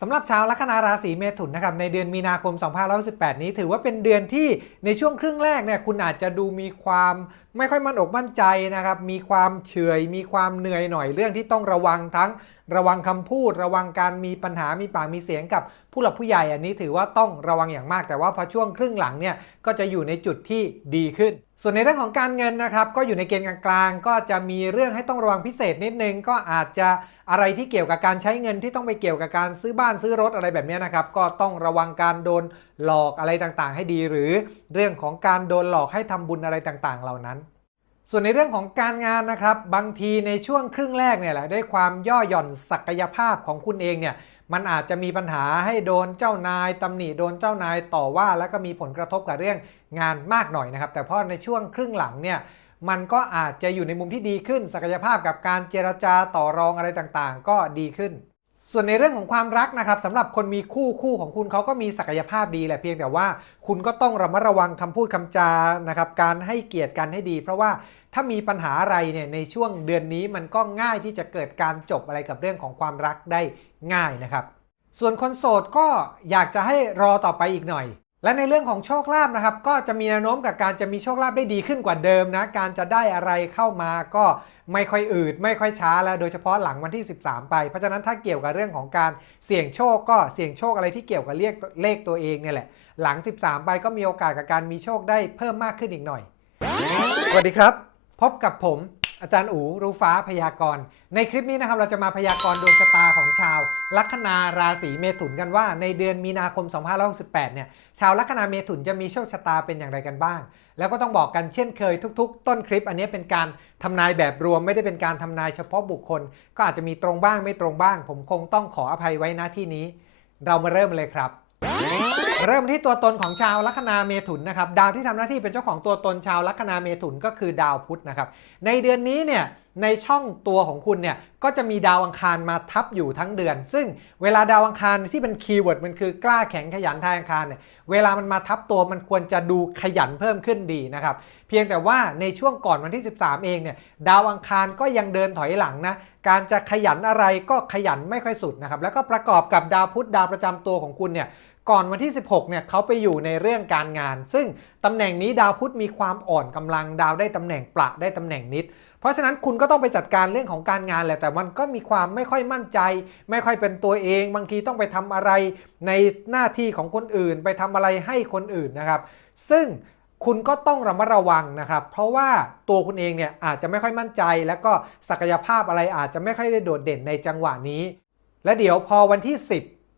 สำหรับชาวลัคนาราศีเมถุนนะครับในเดือนมีนาคม 2518 นี้ถือว่าเป็นเดือนที่ในช่วงครึ่งแรกเนี่ยคุณอาจจะดูมีความไม่ค่อยมั่นอกมั่นใจนะครับ มีความเฉยมีความเหนื่อยหน่อยเรื่องที่ต้องระวังทั้งระวังคำพูด ระวังการมีปัญหามีปากมีเสียงกับผู้หลักผู้ใหญ่อันนี้ถือว่าต้องระวังอย่างมากแต่ว่าพอช่วงครึ่งหลังเนี่ยก็จะอยู่ในจุดที่ดีขึ้น ส่วนในเรื่องของการเงินนะครับ ก็อยู่ในเกณฑ์กลางๆก็จะมีเรื่องให้ต้องระวังพิเศษนิดนึงก็อาจจะ อะไรที่เกี่ยวกับการใช้เงินที่ต้องไปเกี่ยวกับการซื้อบ้านซื้อรถอะไรแบบนี้นะครับ ก็ต้องระวังการโดนหลอกอะไรต่างๆ ให้ดี หรือเรื่องของการโดนหลอกให้ทำบุญอะไรต่างๆ เหล่านั้น ส่วนในเรื่องของการงานนะครับ บางทีในช่วงครึ่งแรกเนี่ยแหละด้วยความย่อหย่อนศักยภาพของคุณเองเนี่ยมันอาจจะมีปัญหาให้โดนเจ้านายตำหนิโดนเจ้านายต่อว่า แล้วก็มีผลกระทบกับเรื่องงานมากหน่อยนะครับ แต่พอในช่วงครึ่งหลังเนี่ย มันก็อาจจะอยู่ในมุมที่ดีขึ้น ศักยภาพกับการเจรจาต่อรองอะไรต่างๆ ก็ดีขึ้น ส่วนในเรื่องของความรักนะครับสำหรับคนมีคู่คู่ของคุณเขาก็มีศักยภาพดีแหละเพียงแต่ว่า คุณก็ต้องระมัดระวังคำพูดคำจานะครับการให้เกียรติกันให้ดี เพราะว่าถ้ามีปัญหาอะไรเนี่ยในช่วงเดือนนี้มันก็ง่ายที่จะเกิดการจบอะไรกับเรื่องของความรักได้ง่ายนะครับส่วนคนโสดก็อยากจะให้รอต่อไปอีกหน่อย และในเรื่องของโชคลาภนะครับ ก็จะมีแนวโน้มกับการจะมีโชคลาภได้ดีขึ้นกว่าเดิมนะ การจะได้อะไรเข้ามาก็ไม่ค่อยอืด ไม่ค่อยช้าแล้วโดยเฉพาะหลังวันที่ 13 ไป เพราะฉะนั้นถ้าเกี่ยวกับเรื่องของการเสี่ยงโชคก็เสี่ยงโชคอะไรที่เกี่ยวกับเลขเลขตัวเองเนี่ยแหละ หลัง 13 ไปก็มีโอกาสกับการมีโชคได้เพิ่มมากขึ้นอีกหน่อย สวัสดีครับ พบกับผม อาจารย์อูรู้ฟ้าพยากรณ์ ในคลิปนี้นะครับเราจะมาพยากรณ์ดวงชะตาของชาว ลัคนาราศีเมถุนกันว่า ในเดือนมีนาคม 2568 เนี่ยชาวลัคนาเมถุนจะมีโชคชะตาเป็นอย่างไรกันบ้าง แล้วก็ต้องบอกกันเช่นเคยทุก ๆ ต้นคลิป อันนี้เป็นการทำนายแบบรวมไม่ได้เป็นการทำนายเฉพาะบุคคล ก็อาจจะมีตรงบ้างไม่ตรงบ้าง ผมคงต้องขออภัยไว้ณที่นี้ เรามาเริ่มเลยครับ เริ่มที่ตัวตนของชาวลัคนาเมถุนนะครับดาวที่ทำหน้าที่เป็นเจ้าของตัวตนชาวลัคนาเมถุนก็คือดาวพุธนะครับในเดือนนี้เนี่ยในช่องตัวของคุณเนี่ยก็จะมีดาวอังคารมาทับอยู่ทั้งเดือน ซึ่งเวลาดาวอังคารที่เป็นคีย์เวิร์ดมันคือกล้าแข็งขยันทายอังคารเนี่ยเวลามันมาทับตัวมันควรจะดูขยันเพิ่มขึ้นดีนะครับเพียงแต่ว่าในช่วงก่อนวันที่ 13 เองเนี่ยดาวอังคารก็ยังเดินถอยหลังนะ การจะขยันอะไรก็ขยันไม่ค่อยสุดนะครับแล้วก็ประกอบกับดาวพุธดาวประจำตัวของคุณเนี่ยก่อนวันที่ 16 เนี่ยเขาไปอยู่ในเรื่องการงาน ซึ่งตำแหน่งนี้ดาวพุธมีความอ่อนกำลังดาวได้ตำแหน่งประได้ตำแหน่งนิด เพราะฉะนั้นคุณก็ต้องไปจัดการเรื่องของการงานแหละแต่มันก็มีความไม่ค่อยมั่นใจ ไม่ค่อยเป็นตัวเอง บางทีต้องไปทำอะไรในหน้าที่ของคนอื่น ไปทำอะไรให้คนอื่นนะครับ ซึ่ง คุณก็ต้องระมัดระวังนะครับ เพราะว่าตัวคุณเองเนี่ยอาจจะไม่ค่อยมั่นใจ แล้วก็ศักยภาพอะไรอาจจะไม่ค่อยได้โดดเด่นในจังหวะนี้ และเดี๋ยวพอวันที่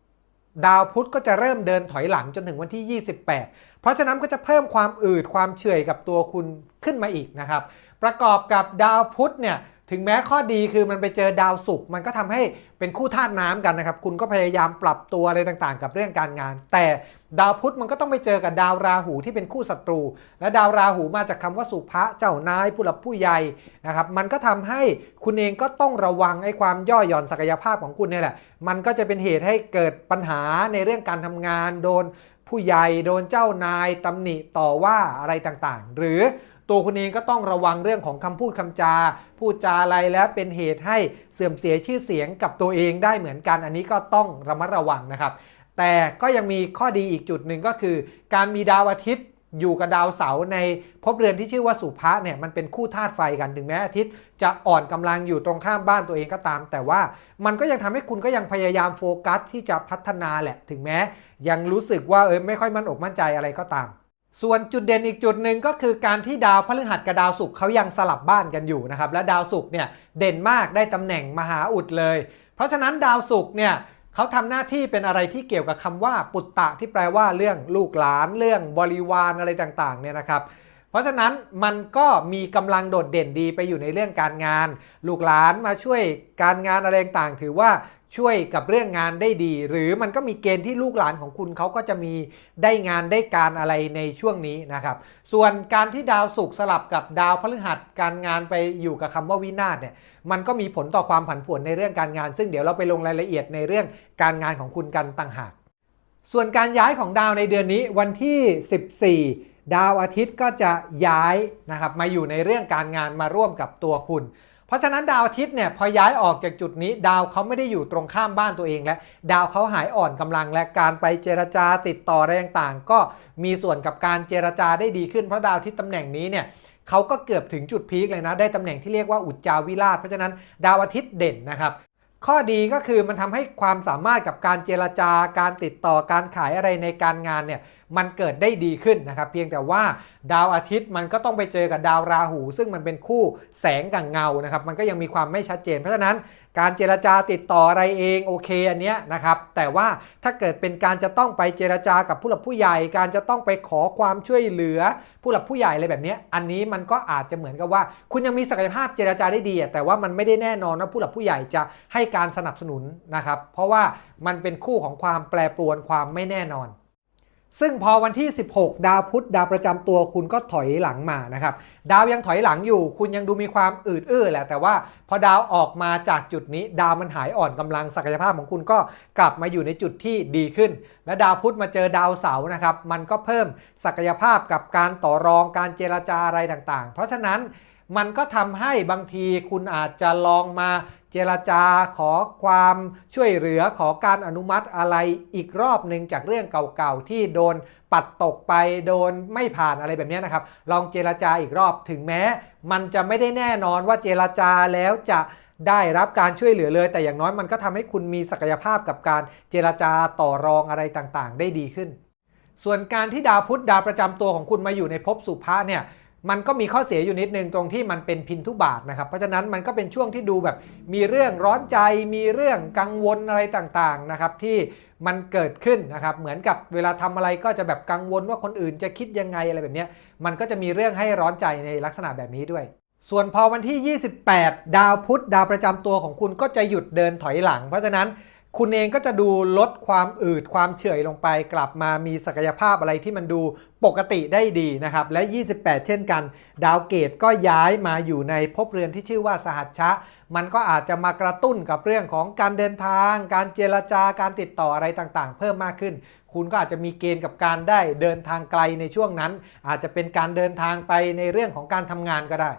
10 ดาวพุธก็จะเริ่มเดินถอยหลังจนถึงวันที่ 28 เพราะฉะนั้นก็จะเพิ่มความอืดความเฉื่อยกับตัวคุณขึ้นมาอีกนะครับ ประกอบกับดาวพุธเนี่ยถึงแม้ข้อดีคือมันไปเจอดาวศุกร์มันก็ทำให้เป็นคู่ธาตุน้ำกันนะครับ คุณก็พยายามปรับตัวอะไรต่างๆ กับเรื่องการงาน แต่ ดาวพุธมันก็ต้องไปเจอกับดาวราหูที่เป็นคู่ศัตรู และดาวราหูมาจากคำว่าสุภะเจ้านายผู้หลักผู้ใหญ่นะครับมันก็ทำให้คุณเองก็ต้องระวังไอ้ความย่อหย่อนศักยภาพของคุณเนี่ยแหละ มันก็จะเป็นเหตุให้เกิดปัญหาในเรื่องการทำงาน โดนผู้ใหญ่โดนเจ้านายตำหนิต่อว่าอะไรต่างๆ หรือตัวคุณเองก็ต้องระวังเรื่องของคำพูดคำจา พูดจาอะไรแล้วเป็นเหตุให้เสื่อมเสียชื่อเสียงกับตัวเองได้เหมือนกัน อันนี้ก็ต้องระมัดระวังนะครับ แต่ก็ยังมีข้อดีอีกจุดหนึ่งก็คือ การมีดาวอาทิตย์อยู่กับดาวเสาร์ในภพเรือนที่ชื่อว่าสุภะเนี่ยมันเป็นคู่ธาตุไฟกันถึงแม้อาทิตย์จะอ่อนกำลังอยู่ตรงข้ามบ้านตัวเองก็ตาม แต่ว่ามันก็ยังทำให้คุณก็ยังพยายามโฟกัสที่จะพัฒนาแหละ ถึงแม้ ยังรู้สึกว่าเออไม่ค่อยมั่นอกมั่นใจอะไรก็ตาม ส่วนจุดเด่นอีกจุดหนึ่งก็คือการที่ดาวพฤหัสกับดาวศุกร์เขายังสลับบ้านกันอยู่นะครับและดาวศุกร์เนี่ยเด่นมากได้ตำแหน่งมหาอุดเลย เพราะฉะนั้นดาวศุกร์เนี่ย เขาทำหน้าที่เป็นอะไรที่เกี่ยวกับคำว่าปุตตะที่แปลว่าเรื่องลูกหลาน เรื่องบริวารอะไรต่างๆเนี่ยนะครับ เพราะฉะนั้นมันก็มีกำลังโดดเด่นดีไปอยู่ในเรื่องการงาน ลูกหลานมาช่วยการงานอะไรต่างๆถือว่า ช่วยกับเรื่องงานได้ดี หรือมันก็มีเกณฑ์ที่ลูกหลานของคุณเขาก็จะมีได้งานได้การอะไรในช่วงนี้นะครับ ส่วนการที่ดาวศุกร์สลับกับดาวพฤหัสการงานไปอยู่กับคำว่าวินาศเนี่ยมันก็มีผลต่อความผันผวนในเรื่องการงาน ซึ่งเดี๋ยวเราไปลงรายละเอียดในเรื่องการงานของคุณกันต่างหาก ส่วนการย้ายของดาวในเดือนนี้วันที่ 14 ดาวอาทิตย์ก็จะย้ายนะครับมาอยู่ในเรื่องการงานมาร่วมกับตัวคุณ เพราะฉะนั้นดาวอาทิตย์เนี่ยพอย้ายออกจากจุดนี้ ดาวเขาไม่ได้อยู่ตรงข้ามบ้านตัวเองแล้ว ดาวเขาหายอ่อนกำลังและการไปเจรจาติดต่ออะไรต่างๆ ก็มีส่วนกับการเจรจาได้ดีขึ้นเพราะดาวอาทิตย์ตำแหน่งนี้เนี่ยเขาก็เกือบถึงจุดพีคเลยนะ ได้ตำแหน่งที่เรียกว่าอุจจาวิราชเพราะฉะนั้นดาวอาทิตย์เด่นนะครับ ข้อดีก็คือมันทำให้ความสามารถกับการเจรจาการติดต่อการขายอะไรในการงานเนี่ยมันเกิดได้ดีขึ้นนะครับ เพียงแต่ว่าดาวอาทิตย์มันก็ต้องไปเจอกับดาวราหู ซึ่งมันเป็นคู่แสงกับเงานะครับ มันก็ยังมีความไม่ชัดเจน เพราะฉะนั้น การเจรจาติดต่ออะไรเองโอเคอันเนี้ยนะครับ แต่ว่าถ้าเกิดเป็นการจะต้องไปเจรจากับผู้หลักผู้ใหญ่ การจะต้องไปขอความช่วยเหลือ ผู้หลักผู้ใหญ่อะไรแบบนี้อันนี้มันก็อาจจะเหมือนกับว่า คุณยังมีศักยภาพเจรจาได้ดี แต่ว่ามันไม่ได้แน่นอนว่าผู้หลักผู้ใหญ่จะให้การสนับสนุนนะครับ เพราะว่ามันเป็นคู่ของความแปรปรวนความไม่แน่นอน ซึ่งพอวันที่ 16 ดาวพุธดาวประจำตัวคุณก็ถอยหลังมานะครับ ดาวยังถอยหลังอยู่ คุณยังดูมีความอืดอื้อแหละแต่ว่าพอดาวออกมาจากจุดนี้ ดาวมันหายอ่อนกำลังศักยภาพของคุณก็กลับมาอยู่ในจุดที่ดีขึ้น และดาวพุธมาเจอดาวเสาร์นะครับ มันก็เพิ่มศักยภาพกับการต่อรองการเจรจาอะไรต่างๆ เพราะฉะนั้น มันก็ทำให้บางทีคุณอาจจะลองมาเจรจาขอความช่วยเหลือขอการอนุมัติอะไรอีกรอบหนึ่งจากเรื่องเก่าๆ ที่โดนปัดตกไปโดนไม่ผ่านอะไรแบบนี้นะครับ ลองเจรจาอีกรอบถึงแม้ มันจะไม่ได้แน่นอนว่าเจรจาแล้วจะได้รับการช่วยเหลือเลย แต่อย่างน้อยมันก็ทำให้คุณมีศักยภาพกับการเจรจาต่อรองอะไรต่างๆ ได้ดีขึ้น ส่วนการที่ดาวพุธดาวประจำตัวของคุณมาอยู่ในภพสุภะเนี่ย มันก็มีข้อเสียอยู่นิดนึงตรงที่มันเป็นพินทุบาทนะครับ เพราะฉะนั้นมันก็เป็นช่วงที่ดูแบบมีเรื่องร้อนใจ มีเรื่องกังวลอะไรต่างๆนะครับที่มันเกิดขึ้นนะครับ เหมือนกับเวลาทำอะไรก็จะแบบกังวลว่าคนอื่นจะคิดยังไงอะไรแบบนี้มันก็จะมีเรื่องให้ร้อนใจในลักษณะแบบนี้ด้วย ส่วนพอวันที่ 28 ดาวพุธดาวประจำตัวของคุณก็จะหยุดเดินถอยหลัง เพราะฉะนั้น คุณเองก็จะดูลดความอืดความเฉื่อยลงไป กลับมามีศักยภาพอะไรที่มันดูปกติได้ดีนะครับ และ 28 เช่นกัน ดาวเกตก็ย้ายมาอยู่ในภพเรือนที่ชื่อว่าสหัชชะ มันก็อาจจะมากระตุ้นกับเรื่องของการเดินทาง การเจรจาการติดต่ออะไรต่างๆ เพิ่มมากขึ้น คุณก็อาจจะมีเกณฑ์กับการได้เดินทางไกลในช่วงนั้น อาจจะเป็นการเดินทางไปในเรื่องของการทำงานก็ได้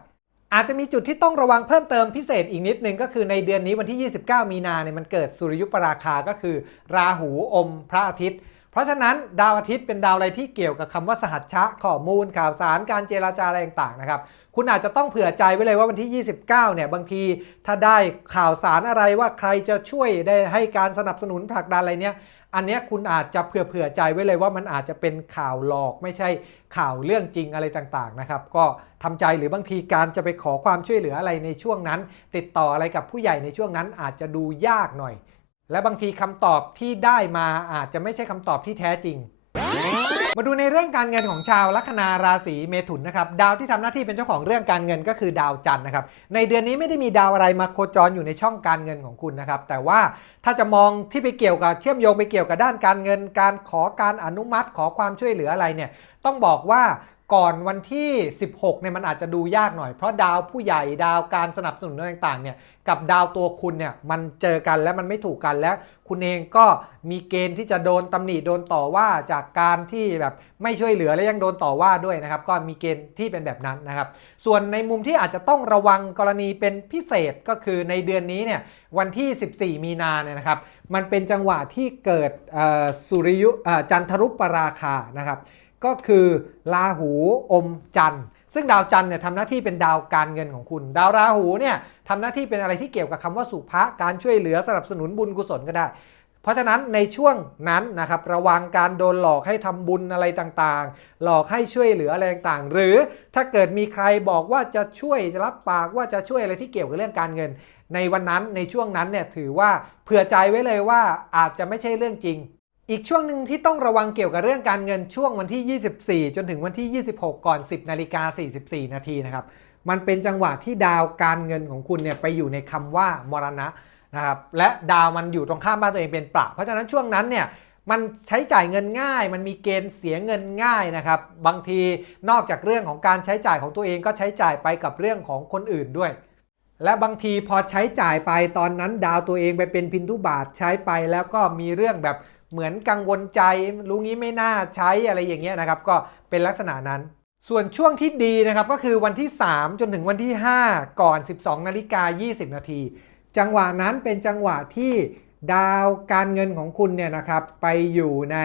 อาจจะมีจุดที่ต้องระวังเพิ่มเติมพิเศษอีกนิดนึงก็คือในเดือนนี้วันที่ 29 มีนาเนี่ยมันเกิดสุริยุปราคาก็คือ ราหูอมพระอาทิตย์ เพราะฉะนั้นดาวอาทิตย์เป็นดาวอะไรที่เกี่ยวกับคำว่าสหัชชะข้อมูลข่าวสารการเจราจาอะไรต่างๆนะครับคุณอาจจะต้องเผื่อใจไว้เลยว่าวันที่ 29 เนี่ยบางทีถ้าได้ข่าวสารอะไรว่าใครจะช่วยได้ให้การสนับสนุนผลักดันอะไรเนี่ย อันนี้คุณอาจจะเผื่อใจไว้เลยว่ามันอาจจะเป็นข่าวหลอกไม่ใช่ข่าวเรื่องจริงอะไรต่างๆนะครับ ก็ทำใจหรือบางทีการจะไปขอความช่วยเหลืออะไรในช่วงนั้น ติดต่ออะไรกับผู้ใหญ่ในช่วงนั้นอาจจะดูยากหน่อย และบางทีคำตอบที่ได้มาอาจจะไม่ใช่คำตอบที่แท้จริง มาดูในเรื่องการเงินของชาวลัคนาราศีเมถุนนะครับดาวที่ทำหน้าที่เป็นเจ้าของเรื่องการเงินก็คือดาวจันทร์นะครับในเดือนนี้ไม่ได้มีดาวอะไรมาโคจรอยู่ในช่องการเงินของคุณนะครับแต่ว่าถ้าจะมองที่ไปเกี่ยวกับเชื่อมโยงไปเกี่ยวกับด้านการเงิน การขอการอนุมัติขอความช่วยเหลืออะไรเนี่ยต้องบอกว่า ก่อนวันที่ 16เนี่ยมันอาจจะดูยากหน่อย เพราะดาวผู้ใหญ่ดาวการสนับสนุนต่างๆเนี่ยกับดาวตัวคุณเนี่ยมันเจอกันและมันไม่ถูกกันและคุณเองก็มีเกณฑ์ที่จะโดนตำหนิโดนต่อว่าจากการที่แบบไม่ช่วยเหลือและยังโดนต่อว่าด้วยนะครับ ก็มีเกณฑ์ที่เป็นแบบนั้นนะครับ ส่วนในมุมที่อาจจะต้องระวังกรณีเป็นพิเศษก็คือในเดือนนี้เนี่ยวันที่ 14 มีนาเนี่ยนะครับ มันเป็นจังหวะที่เกิดสุริยุจันทรุปราคานะครับ ก็คือราหูอมจันทร์ซึ่งดาวจันทร์เนี่ยทำหน้าที่เป็นดาวการเงินของคุณ ดาวราหูเนี่ยทำหน้าที่เป็นอะไรที่เกี่ยวกับคำว่าสุภะการช่วยเหลือสนับสนุนบุญกุศลก็ได้ เพราะฉะนั้นในช่วงนั้นนะครับระวังการโดนหลอกให้ทำบุญอะไรต่างๆ หลอกให้ช่วยเหลืออะไรต่างๆ หรือถ้าเกิดมีใครบอกว่าจะช่วยรับปากว่าจะช่วยอะไรที่เกี่ยวกับเรื่องการเงิน ในวันนั้นในช่วงนั้นเนี่ยถือว่าเผื่อใจไว้เลยว่าอาจจะไม่ใช่เรื่องจริง อีกช่วงหนึ่งที่ต้องระวังเกี่ยวกับเรื่องการเงินช่วงวันที่ 24 จนถึงวันที่ 26 ก่อน 10นาฬิกา44 นาทีนะครับ มันเป็นจังหวะที่ดาวการเงินของคุณเนี่ยไปอยู่ในคำว่ามรณะนะครับ และดาวมันอยู่ตรงข้ามบ้านตัวเองเป็นประเพราะฉะนั้นช่วงนั้นเนี่ยมันใช้จ่ายเงินง่าย มันมีเกณฑ์เสียเงินง่ายนะครับ บางทีนอกจากเรื่องของการใช้จ่ายของตัวเองก็ใช้จ่ายไปกับเรื่องของคนอื่นด้วย และบางทีพอใช้จ่ายไปตอนนั้นดาวตัวเองไปเป็นพินทุบาทใช้ไปแล้วก็มีเรื่องแบบ เหมือนกังวลใจ รู้งี้ไม่น่าใช้อะไรอย่างเงี้ยนะครับ ก็เป็นลักษณะนั้น ส่วนช่วงที่ดีนะครับก็คือวันที่ 3 จนถึงวันที่ 5 ก่อน 12นาฬิกา20 นาที จังหวะนั้นเป็นจังหวะที่ดาวการเงินของคุณเนี่ยนะครับไปอยู่ใน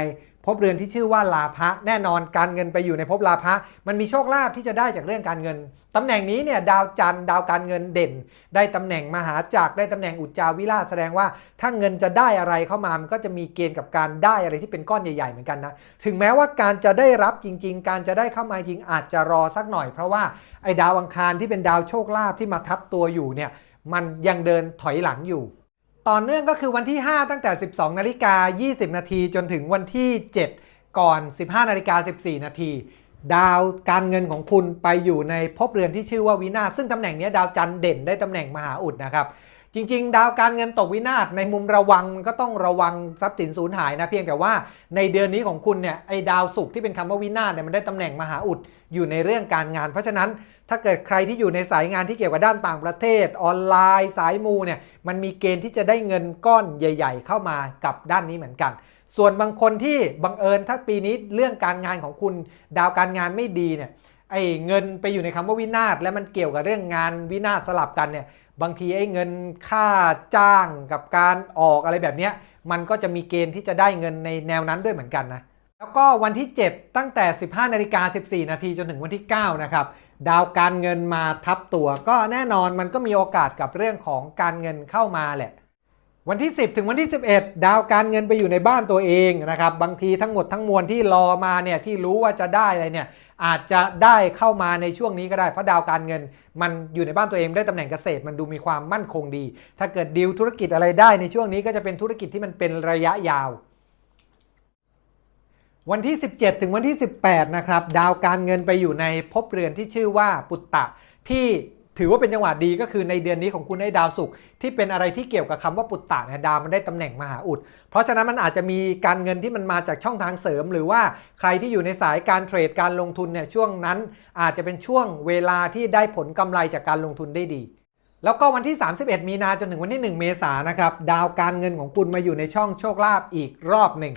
ภพเรือนที่ชื่อว่าลาภะแน่นอนการเงินไปอยู่ในภพลาภะมันมีโชคลาภที่จะได้จากเรื่องการเงินตำแหน่งนี้เนี่ยดาวจันทร์ดาวการเงินเด่น ได้ตำแหน่งมหาจักรได้ตำแหน่งอุจจาวิราชแสดงว่าถ้าเงินจะได้อะไรเข้ามามันก็จะมีเกณฑ์กับการได้อะไรที่เป็นก้อนใหญ่ๆเหมือนกันนะถึงแม้ว่าการจะได้รับจริง ๆ การจะได้เข้ามาจริงอาจจะรอสักหน่อย เพราะว่าไอ้ดาวอังคารที่เป็นดาวโชคลาภที่มาทับตัวอยู่เนี่ยมันยังเดินถอยหลังอยู่ ต่อเนื่องก็คือวันที่ 5 ตั้งแต่ 12 นาฬิกา 20 นาที จนถึงวันที่ 7 ก่อน 15 นาฬิกา 14 นาที ดาวการเงินของคุณไปอยู่ในภพเรือนที่ชื่อว่าวินาศซึ่งตำแหน่งนี้ดาวจันทร์เด่นได้ตำแหน่งมหาอุดนะครับ จริง ๆ ดาวการเงินตกวินาศในมุมระวังมันก็ต้องระวังทรัพย์สินสูญหายนะเพียงแต่ว่าในเดือนนี้ของคุณเนี่ยไอ้ดาวศุกร์ที่เป็นคำว่าวินาศเนี่ยมันได้ตำแหน่งมหาอุดอยู่ในเรื่องการงาน เพราะฉะนั้น ถ้าเกิดใครที่อยู่ในสายงานที่เกี่ยวกับด้านต่างประเทศออนไลน์สายมูเนี่ยมันมีเกณฑ์ที่จะได้เงินก้อนใหญ่ ๆ เข้ามากับด้านนี้เหมือนกัน ส่วนบางคนที่บังเอิญถ้าปีนี้เรื่องการงานของคุณดาวการงานไม่ดีเนี่ยไอ้เงินไปอยู่ในคำว่าวินาศและมันเกี่ยวกับเรื่องงานวินาศสลับกันเนี่ยบางทีไอ้เงินค่าจ้างกับการออกอะไรแบบเนี้ยมันก็จะมีเกณฑ์ที่จะได้เงินในแนวนั้นด้วยเหมือนกันนะ แล้วก็วันที่ 7 ตั้งแต่ 15นาฬิกา14 นาทีจนถึงวันที่ 9 นะครับ ดาวการเงินมาทับตัว ก็แน่นอนมันก็มีโอกาสกับเรื่องของการเงินเข้ามาแหละ วันที่ 10 ถึงวันที่ 11 ดาวการเงินไปอยู่ในบ้านตัวเองนะครับ บางทีทั้งหมดทั้งมวลที่รอมาเนี่ยที่รู้ว่าจะได้อะไรเนี่ยอาจจะได้เข้ามาในช่วงนี้ก็ได้ เพราะดาวการเงิน มันอยู่ในบ้านตัวเองได้ตำแหน่งเกษตรมันดูมีความมั่นคงดี ถ้าเกิดดีลธุรกิจอะไรได้ในช่วงนี้ก็จะเป็นธุรกิจที่มันเป็นระยะยาว วันที่ 17 ถึงวันที่ 18 นะครับ ดาวการเงินไปอยู่ในภพเรือนที่ชื่อว่าปุตตะ ที่ถือว่าเป็นจังหวะดีก็คือในเดือนนี้ของคุณได้ดาวศุกร์ที่เป็นอะไรที่เกี่ยวกับคำว่าปุตตะเนี่ยดาวมันได้ตำแหน่งมหาอุด เพราะฉะนั้นมันอาจจะมีการเงินที่มันมาจากช่องทางเสริม หรือว่าใครที่อยู่ในสายการเทรดการลงทุนเนี่ยช่วงนั้น อาจจะเป็นช่วงเวลาที่ได้ผลกำไรจากการลงทุนได้ดี แล้วก็วันที่ 31 มีนาจนถึงวันที่ 1 เมษายนนะครับดาวการเงินของคุณมาอยู่ในช่องโชคลาภอีกรอบหนึ่ง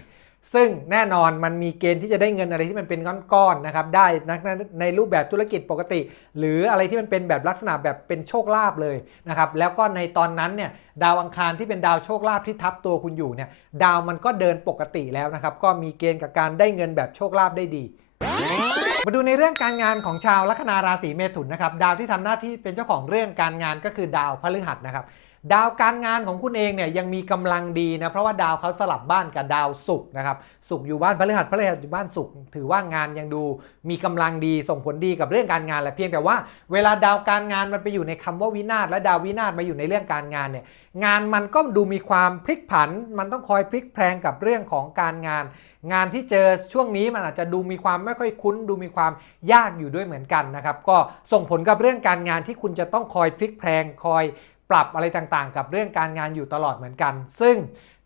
ซึ่งแน่นอนมันมีเกณฑ์ที่จะได้เงินอะไรที่มันเป็นก้อนๆนะครับได้นะในรูปแบบธุรกิจปกติ หรืออะไรที่มันเป็นแบบลักษณะแบบเป็นโชคลาภเลยนะครับแล้วก็ในตอนนั้นเนี่ยดาวอังคารที่เป็นดาวโชคลาภที่ทับตัวคุณอยู่เนี่ยดาวมันก็เดินปกติแล้วนะครับก็มีเกณฑ์กับการได้เงินแบบโชคลาภได้ดีมาดูในเรื่องการงานของชาวลัคนาราศีเมถุนนะครับดาวที่ทำหน้าที่เป็นเจ้าของเรื่องการงานก็คือดาวพฤหัสนะครับ ดาวการงานของคุณเองเนี่ยยังมีกำลังดีนะเพราะว่าดาวเขาสลับบ้านกับดาวศุกร์นะครับศุกร์อยู่บ้านพฤหัสพฤหัสอยู่บ้านศุกร์ถือว่างานยังดูมีกำลังดีส่งผลดีกับเรื่องการงานแหละเพียงแต่ว่า เวลาดาวการงานมันไปอยู่ในคำว่าวินาศและดาววินาศมาอยู่ในเรื่องการงานเนี่ยงานมันก็ดูมีความพลิกผัน มันต้องคอยพลิกแพลงกับเรื่องของการงาน งานที่เจอช่วงนี้มันอาจจะดูมีความไม่ค่อยคุ้น ดูมีความยากอยู่ด้วยเหมือนกันนะครับก็ส่งผลกับเรื่องการงานที่คุณจะต้องคอยพลิกแพลงคอย ปรับอะไรต่างๆ กับเรื่องการงานอยู่ตลอดเหมือนกัน ซึ่ง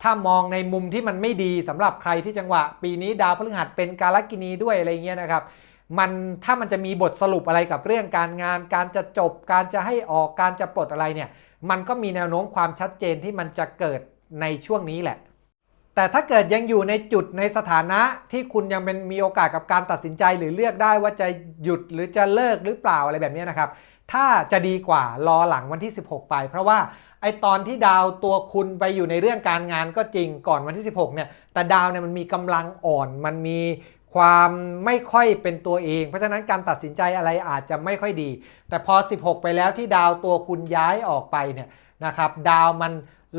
ถ้ามองในมุมที่มันไม่ดีสำหรับใครที่จังหวะ ปีนี้ดาวพฤหัสเป็นกาลกินีด้วยอะไรเงี้ยนะครับมันถ้ามันจะมีบทสรุปอะไรกับเรื่องการงาน การจะจบการจะให้ออกการจะปลดอะไรเนี่ยมันก็มีแนวโน้มความชัดเจนที่มันจะเกิดในช่วงนี้แหละ แต่ถ้าเกิดยังอยู่ในจุดในสถานะที่คุณยังเป็นมีโอกาสกับการตัดสินใจหรือเลือกได้ว่าจะหยุดหรือจะเลิกหรือเปล่าอะไรแบบนี้นะครับ ถ้าจะดีกว่ารอหลังวันที่ 16 ไป เพราะว่าไอตอนที่ดาวตัวคุณไปอยู่ในเรื่องการงานก็จริงก่อนวันที่ 16 เนี่ย แต่ดาวเนี่ยมันมีกำลังอ่อน มันมีความไม่ค่อยเป็นตัวเอง เพราะฉะนั้นการตัดสินใจอะไรอาจจะไม่ค่อยดี แต่พอ 16 ไปแล้วที่ดาวตัวคุณย้ายออกไปเนี่ยนะครับ ดาวมัน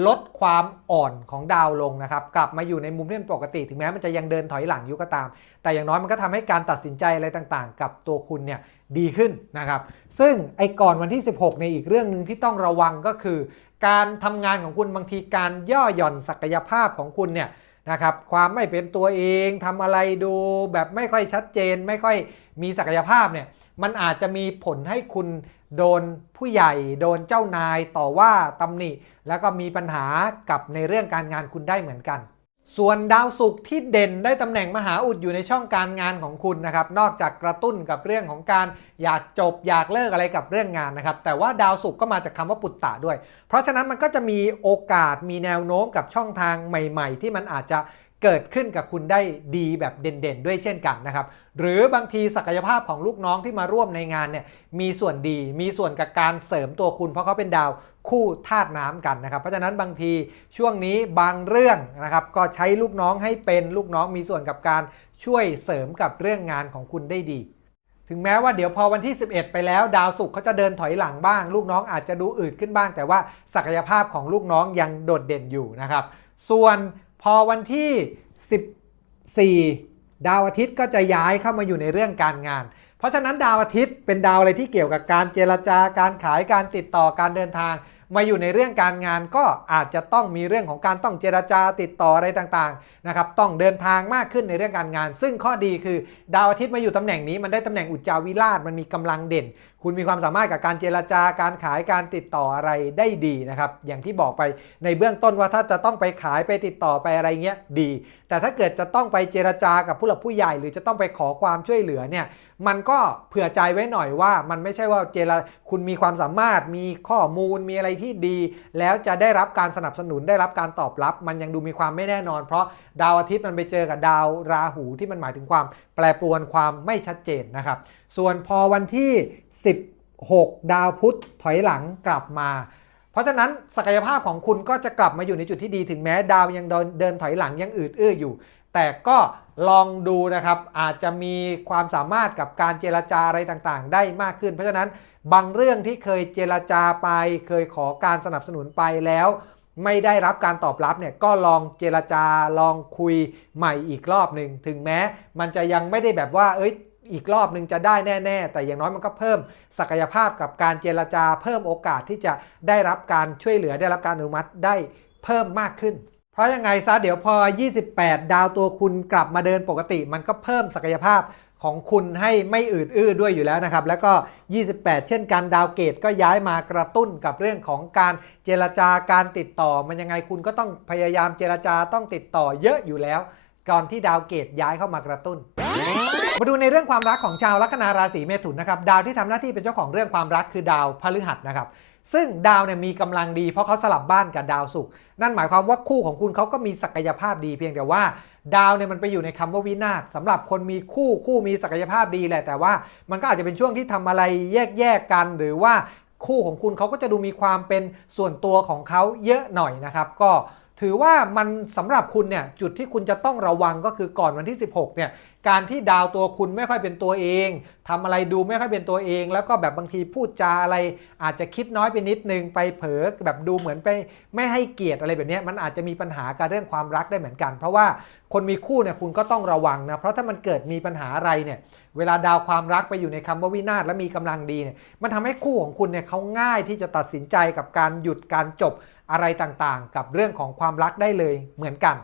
ลดความอ่อนของดาวลงนะครับ กลับมาอยู่ในมุมที่เป็นปกติ ถึงแม้มันจะยังเดินถอยหลังอยู่ก็ตาม แต่อย่างน้อยมันก็ทำให้การตัดสินใจอะไรต่างๆ กับตัวคุณเนี่ย ดีขึ้นนะครับ ซึ่งไอ้ก่อนวันที่ 16 ในอีกเรื่องหนึ่งที่ต้องระวังก็คือ การทำงานของคุณบางทีการย่อหย่อนศักยภาพของคุณเนี่ยนะครับความไม่เป็นตัวเองทำอะไรดูแบบไม่ค่อยชัดเจน ไม่ค่อยมีศักยภาพเนี่ยมันอาจจะมีผลให้คุณโดนผู้ใหญ่ โดนเจ้านายต่อว่าตำหนิ แล้วก็มีปัญหากับในเรื่องการงานคุณได้เหมือนกัน ส่วนดาวศุกร์ที่เด่นได้ตำแหน่งมหาอุดอยู่ในช่องการงานของคุณนะครับ นอกจากกระตุ้นกับเรื่องของการอยากจบอยากเลิกอะไรกับเรื่องงานนะครับ แต่ว่าดาวศุกร์ก็มาจากคำว่าปุตตะด้วย เพราะฉะนั้นมันก็จะมีโอกาสมีแนวโน้มกับช่องทางใหม่ ๆ ที่มันอาจจะเกิดขึ้นกับคุณได้ดีแบบเด่นๆ ด้วยเช่นกันนะครับ หรือบางทีศักยภาพของลูกน้องที่มาร่วมในงานเนี่ยมีส่วนดีมีส่วนกับการเสริมตัวคุณเพราะเขาเป็นดาว คู่ธาตุน้ำกันนะครับ เพราะฉะนั้นบางทีช่วงนี้บางเรื่องนะครับ ก็ใช้ลูกน้องให้เป็นลูกน้องมีส่วนกับการช่วยเสริมกับเรื่องงานของคุณได้ดี ถึงแม้ว่าเดี๋ยวพอวันที่ 11 ไปแล้ว ดาวศุกร์เขาจะเดินถอยหลังบ้าง ลูกน้องอาจจะดูอืดขึ้นบ้าง แต่ว่าศักยภาพของลูกน้องยังโดดเด่นอยู่นะครับ ส่วนพอวันที่ 14 ดาวอาทิตย์ก็จะย้ายเข้ามาอยู่ในเรื่องการงานเพราะฉะนั้นดาวอาทิตย์เป็นดาวอะไรที่เกี่ยวกับการเจรจาการขายการติดต่อการเดินทาง มาอยู่ในเรื่องการงานก็อาจจะต้องมีเรื่องของการต้องเจรจาติดต่ออะไรต่างๆนะครับต้องเดินทางมากขึ้นในเรื่องการงาน ซึ่งข้อดีคือ ดาวอาทิตย์มาอยู่ตำแหน่งนี้มันได้ตำแหน่งอุจจาวิราชมันมีกำลังเด่น คุณมีความสามารถกับการเจรจาการขายการติดต่ออะไรได้ดีนะครับ อย่างที่บอกไปในเบื้องต้นว่าถ้าจะต้องไปขายไปติดต่อไปอะไรเงี้ยดี แต่ถ้าเกิดจะต้องไปเจรจากับผู้หลักผู้ใหญ่ หรือจะต้องไปขอความช่วยเหลือเนี่ยมันก็เผื่อใจไว้หน่อยว่า มันไม่ใช่ว่าเจรคุณมีความสามารถมีข้อมูลมีอะไรที่ดี แล้วจะได้รับการสนับสนุนได้รับการตอบรับ มันยังดูมีความไม่แน่นอน เพราะดาวอาทิตย์มันไปเจอกับดาวราหูที่มันหมายถึงความแปรปรวนความไม่ชัดเจนนะครับ ส่วนพอวันที่ 16 ดาวพุธถอยหลังกลับมา เพราะฉะนั้นศักยภาพของคุณก็จะกลับมาอยู่ในจุดที่ดีถึงแม้ดาวยังเดินถอยหลังยังอืดอื้ออยู่ แต่ก็ลองดูนะครับอาจจะมีความสามารถกับการเจรจาอะไรต่างๆ ได้มากขึ้น เพราะฉะนั้นบางเรื่องที่เคยเจรจาไป เคยขอการสนับสนุนไปแล้ว ไม่ได้รับการตอบรับเนี่ยก็ลองเจรจาลองคุยใหม่อีกรอบหนึ่งถึงแม้ มันจะยังไม่ได้แบบว่าเอ้ย อีกรอบหนึ่งจะได้แน่ ๆ แต่อย่างน้อยมันก็เพิ่มศักยภาพกับการเจรจา เพิ่มโอกาสที่จะได้รับการช่วยเหลือได้รับการอนุมัติได้เพิ่มมากขึ้น เพราะยังไงซะเดี๋ยวพอ 28 ดาวตัวคุณกลับมาเดินปกติ มันก็เพิ่มศักยภาพของคุณให้ไม่อืดอื้อด้วยอยู่แล้วนะครับ แล้วก็ 28 เช่นกันดาวเกตก็ย้ายมากระตุ้นกับเรื่องของการเจรจาการติดต่อ มันยังไงคุณก็ต้องพยายามเจรจาต้องติดต่อเยอะอยู่แล้ว ก่อนที่ดาวเกตย้ายเข้ามากระตุ้น มาดูในเรื่องความรักของชาวลัคนาราศีเมถุนนะครับดาวที่ทำหน้าที่เป็นเจ้าของเรื่องความรักคือดาวพฤหัสนะครับซึ่งดาวเนี่ยมีกำลังดีเพราะเขาสลับบ้านกับดาวศุกร์นั่นหมายความว่าคู่ของคุณเขาก็มีศักยภาพดีเพียงแต่ว่าดาวเนี่ยมันไปอยู่ในคำว่าวินาศสำหรับคนมีคู่คู่มีศักยภาพดีแหละแต่ว่ามันก็อาจจะเป็นช่วงที่ทำอะไรแยกๆกัน หรือว่าคู่ของคุณเขาก็จะดูมีความเป็นส่วนตัวของเขาเยอะหน่อยนะครับก็ถือว่ามันสำหรับคุณเนี่ยจุดที่คุณจะต้องระวังก็คือก่อนวันที่ 16เนี่ย การที่ดาวตัวคุณไม่ค่อยเป็นตัวเองทำอะไรดูไม่ค่อยเป็นตัวเอง แล้วก็แบบบางทีพูดจาอะไร อาจจะคิดน้อยไปนิดนึงไปเผลอแบบดูเหมือนไปไม่ให้เกียรติอะไรแบบนี้มันอาจจะมีปัญหากับเรื่องความรักได้เหมือนกัน เพราะว่าคนมีคู่เนี่ยคุณก็ต้องระวังนะ เพราะถ้ามันเกิดมีปัญหาอะไรเนี่ย เวลาดาวความรักไปอยู่ในคำว่าวินาศและมีกำลังดีเนี่ย มันทำให้คู่ของคุณเนี่ยเขาง่ายที่จะตัดสินใจกับการหยุดการจบอะไรต่างๆ กับเรื่องของความรักได้เลยเหมือนกัน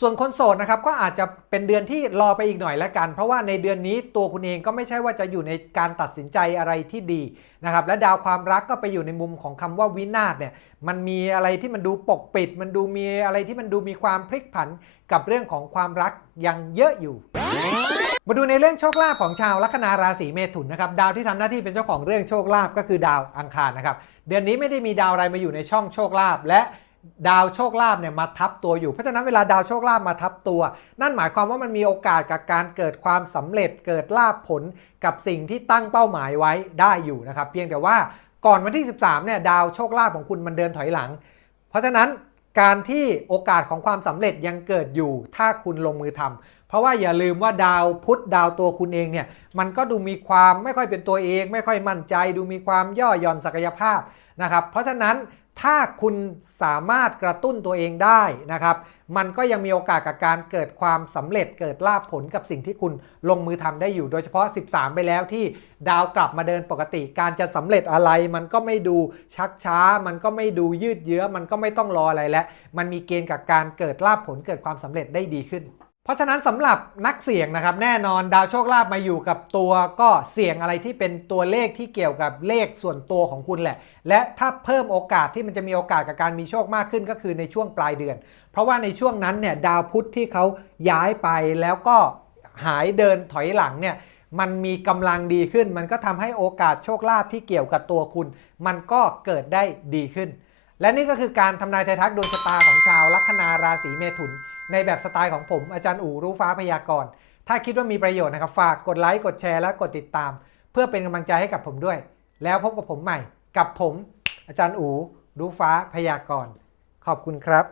ส่วนคนโสดนะครับก็อาจจะเป็นเดือนที่รอไปอีกหน่อยแล้วกัน เพราะว่าในเดือนนี้ตัวคุณเองก็ไม่ใช่ว่าจะอยู่ในการตัดสินใจอะไรที่ดีนะครับและดาวความรักก็ไปอยู่ในมุมของคำว่าวินาศเนี่ยมันมีอะไรที่มันดูปกปิด มันดูมีอะไรที่มันดูมีความพลิกผันกับเรื่องของความรักยังเยอะอยู่ มาดูในเรื่องโชคลาภของชาวลัคนาราศีเมถุนนะครับดาวที่ทำหน้าที่เป็นเจ้าของเรื่องโชคลาภก็คือดาวอังคารนะครับเดือนนี้ไม่ได้มีดาวอะไรมาอยู่ในช่องโชคลาภและ ดาวโชคลาภเนี่ยมาทับตัวอยู่ เพราะฉะนั้นเวลาดาวโชคลาภมาทับตัว นั่นหมายความว่ามันมีโอกาสกับการเกิดความสำเร็จเกิดลาภผลกับสิ่งที่ตั้งเป้าหมายไว้ได้อยู่นะครับ เพียงแต่ว่าก่อนวันที่ 13เนี่ยดาวโชคลาภของคุณมันเดินถอยหลัง เพราะฉะนั้นการที่โอกาสของความสำเร็จยังเกิดอยู่ ถ้าคุณลงมือทำเพราะว่าอย่าลืมว่าดาวพุธดาวตัวคุณเองเนี่ยมันก็ดูมีความไม่ค่อยเป็นตัวเอง ไม่ค่อยมั่นใจ ดูมีความย่อหย่อนศักยภาพนะครับเพราะฉะนั้น ถ้าคุณสามารถกระตุ้นตัวเองได้นะครับ มันก็ยังมีโอกาสกับการเกิดความสำเร็จเกิดลาภผลกับสิ่งที่คุณลงมือทำได้อยู่ โดยเฉพาะ 13 ไปแล้วที่ดาวกลับมาเดินปกติ การจะสำเร็จอะไร มันก็ไม่ดูชักช้า มันก็ไม่ดูยืดเยื้อ มันก็ไม่ต้องรออะไรแล้ว มันมีเกณฑ์กับการเกิดลาภผลเกิดความสำเร็จได้ดีขึ้น เพราะฉะนั้นสำหรับนักเสี่ยงนะครับ แน่นอนดาวโชคลาภมาอยู่กับตัวก็เสี่ยงอะไรที่เป็นตัวเลขที่เกี่ยวกับเลขส่วนตัวของคุณแหละ และถ้าเพิ่มโอกาสที่มันจะมีโอกาสกับการมีโชคมากขึ้นก็คือในช่วงปลายเดือน เพราะว่าในช่วงนั้นเนี่ยดาวพุธที่เขาย้ายไปแล้วก็หายเดินถอยหลังเนี่ยมันมีกำลังดีขึ้น มันก็ทำให้โอกาสโชคลาภที่เกี่ยวกับตัวคุณ มันก็เกิดได้ดีขึ้น และนี่ก็คือการทำนายไทยทักดวงชะตาของชาวลัคนาราศีเมถุน ในแบบสไตล์ของผมอาจารย์อูรู้ฟ้าพยากรณ์ ถ้าคิดว่ามีประโยชน์นะครับ ฝากกดไลค์กดแชร์และกดติดตาม เพื่อเป็นกำลังใจให้กับผมด้วย แล้วพบกับผมใหม่ กับผม อาจารย์อูรู้ฟ้าพยากรณ์ ขอบคุณครับ